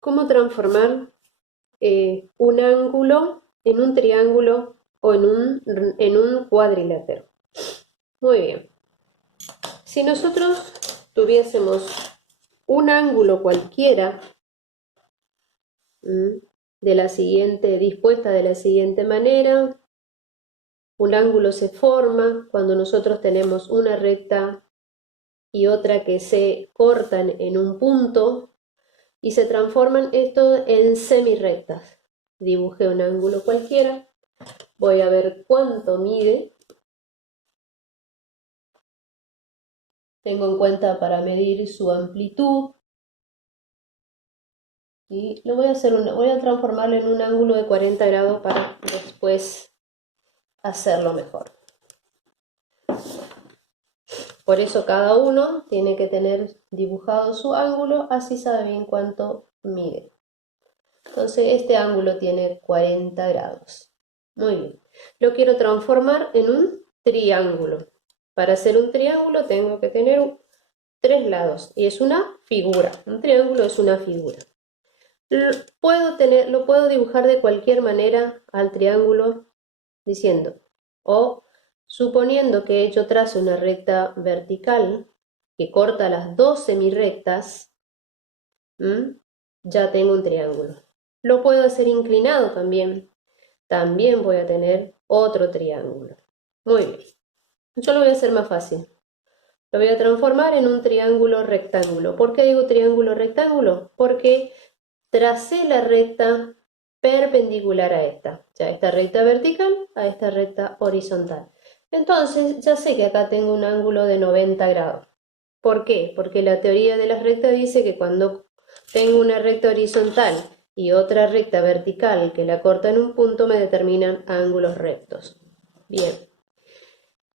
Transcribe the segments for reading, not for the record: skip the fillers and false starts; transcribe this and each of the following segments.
cómo transformar un ángulo en un triángulo o en un cuadrilátero. Muy bien. Si nosotros tuviésemos un ángulo cualquiera, dispuesta de la siguiente manera, un ángulo se forma cuando nosotros tenemos una recta y otra que se cortan en un punto y se transforman esto en semirrectas. Dibujé un ángulo cualquiera, voy a ver cuánto mide. Tengo en cuenta para medir su amplitud y lo voy a transformarlo en un ángulo de 40 grados para después hacerlo mejor. Por eso cada uno tiene que tener dibujado su ángulo, así sabe bien cuánto mide. Entonces este ángulo tiene 40 grados. Muy bien. Lo quiero transformar en un triángulo. Para hacer un triángulo tengo que tener 3 lados y es una figura. Un triángulo es una figura. Lo puedo dibujar de cualquier manera al triángulo diciendo o suponiendo que yo trazo una recta vertical que corta las dos semirrectas, ya tengo un triángulo. Lo puedo hacer inclinado también voy a tener otro triángulo. Muy bien, yo lo voy a hacer más fácil. Lo voy a transformar en un triángulo rectángulo. ¿Por qué digo triángulo rectángulo? Porque tracé la recta perpendicular a esta recta vertical, a esta recta horizontal. Entonces ya sé que acá tengo un ángulo de 90 grados. ¿Por qué? Porque la teoría de las rectas dice que cuando tengo una recta horizontal y otra recta vertical que la corta en un punto me determinan ángulos rectos. Bien.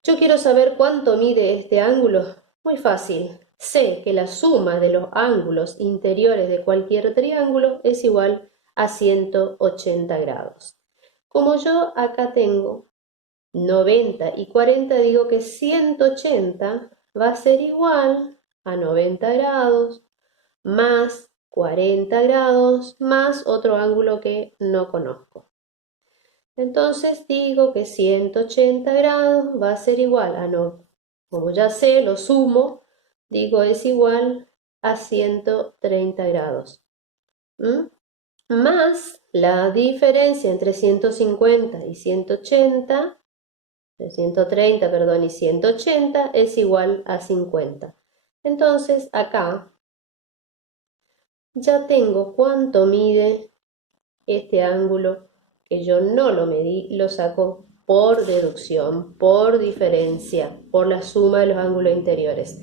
Yo quiero saber cuánto mide este ángulo. Muy fácil. Sé que la suma de los ángulos interiores de cualquier triángulo es igual a 180 grados. Como yo acá tengo 90 y 40, digo que 180 va a ser igual a 90 grados más 40 grados más otro ángulo que no conozco. Entonces digo que 180 grados va a ser igual a no, como ya sé, lo sumo, digo es igual a 130 grados. Más la diferencia entre 150 y 180, de 130, perdón, y 180 es igual a 50. Entonces acá ya tengo cuánto mide este ángulo que yo no lo medí, lo saco por deducción, por diferencia, por la suma de los ángulos interiores.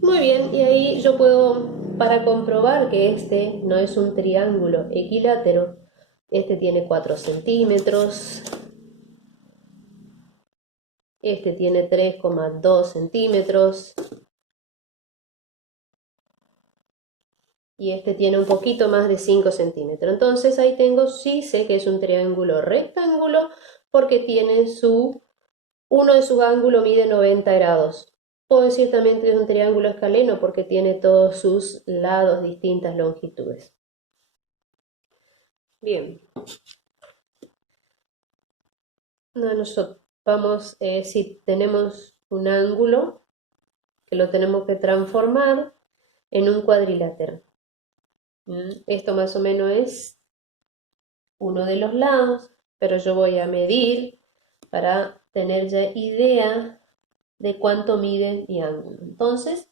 Muy bien, y ahí yo puedo, para comprobar que este no es un triángulo equilátero, este tiene 4 centímetros, este tiene 3,2 centímetros, y este tiene un poquito más de 5 centímetros. Entonces ahí tengo, sí sé que es un triángulo rectángulo porque tiene uno de sus ángulos mide 90 grados. Puedo decir también que es un triángulo escaleno porque tiene todos sus lados distintas longitudes. Bien. Si tenemos un ángulo que lo tenemos que transformar en un cuadrilátero. Esto más o menos es uno de los lados, pero yo voy a medir para tener ya idea de cuánto mide mi ángulo. Entonces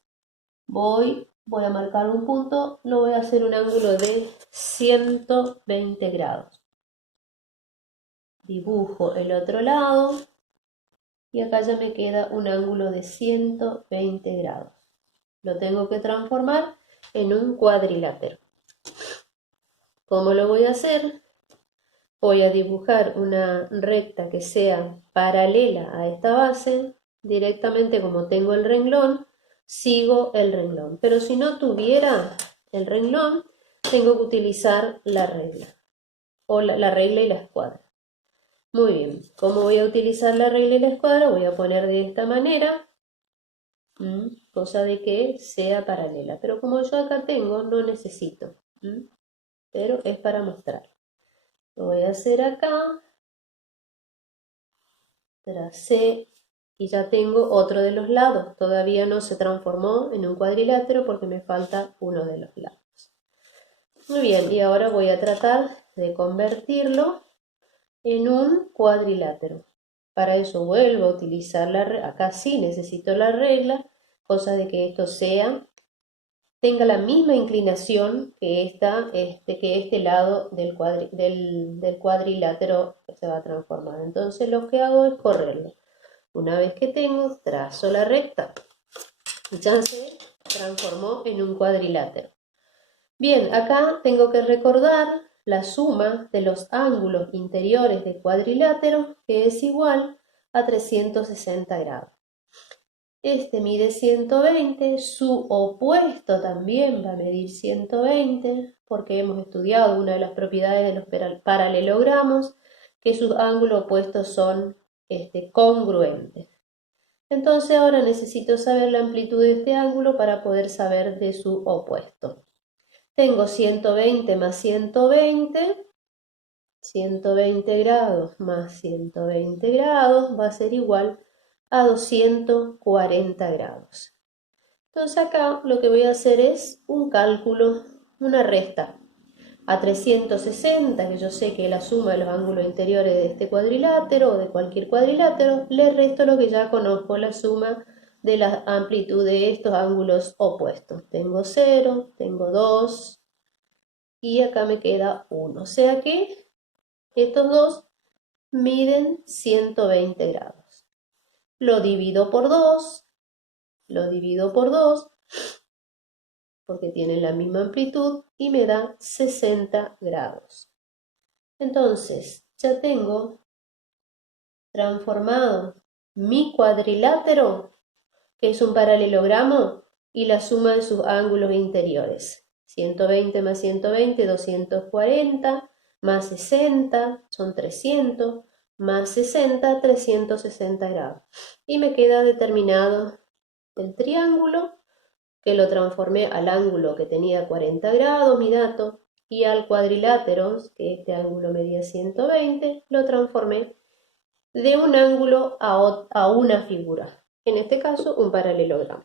voy a marcar un punto, lo voy a hacer un ángulo de 120 grados. Dibujo el otro lado y acá ya me queda un ángulo de 120 grados. Lo tengo que transformar en un cuadrilátero. ¿Cómo lo voy a hacer? Voy a dibujar una recta que sea paralela a esta base. Directamente, como tengo el renglón, sigo el renglón. Pero si no tuviera el renglón, tengo que utilizar la regla. O la regla y la escuadra. Muy bien. ¿Cómo voy a utilizar la regla y la escuadra? Voy a poner de esta manera. Cosa de que sea paralela. Pero como yo acá tengo, no necesito. pero es para mostrar. Lo voy a hacer acá, tracé y ya tengo otro de los lados. Todavía no se transformó en un cuadrilátero porque me falta uno de los lados. Muy bien, y ahora voy a tratar de convertirlo en un cuadrilátero. Para eso vuelvo a utilizar acá sí necesito la regla, cosa de que esto tenga la misma inclinación que este lado del cuadrilátero que se va a transformar. Entonces lo que hago es correrlo. Una vez que tengo, trazo la recta y ya se transformó en un cuadrilátero. Bien, acá tengo que recordar la suma de los ángulos interiores del cuadrilátero, que es igual a 360 grados. Este mide 120, su opuesto también va a medir 120, porque hemos estudiado una de las propiedades de los paralelogramos, que sus ángulos opuestos son congruentes. Entonces ahora necesito saber la amplitud de este ángulo para poder saber de su opuesto. Tengo 120 más 120, 120 grados más 120 grados va a ser igual a 240 grados. Entonces acá lo que voy a hacer es un cálculo, una resta. A 360, que yo sé que es la suma de los ángulos interiores de este cuadrilátero o de cualquier cuadrilátero, le resto lo que ya conozco, la suma de la amplitud de estos ángulos opuestos. Tengo 0, tengo 2 y acá me queda 1. O sea que estos dos miden 120 grados. Lo divido por 2, porque tienen la misma amplitud y me da 60 grados. Entonces, ya tengo transformado mi cuadrilátero, que es un paralelogramo, y la suma de sus ángulos interiores. 120 más 120, 240, más 60, son 300, más 60, 360 grados. Y me queda determinado el triángulo, que lo transformé al ángulo que tenía 40 grados, mi dato, y al cuadrilátero, que este ángulo medía 120, lo transformé de un ángulo a una figura, en este caso un paralelogramo.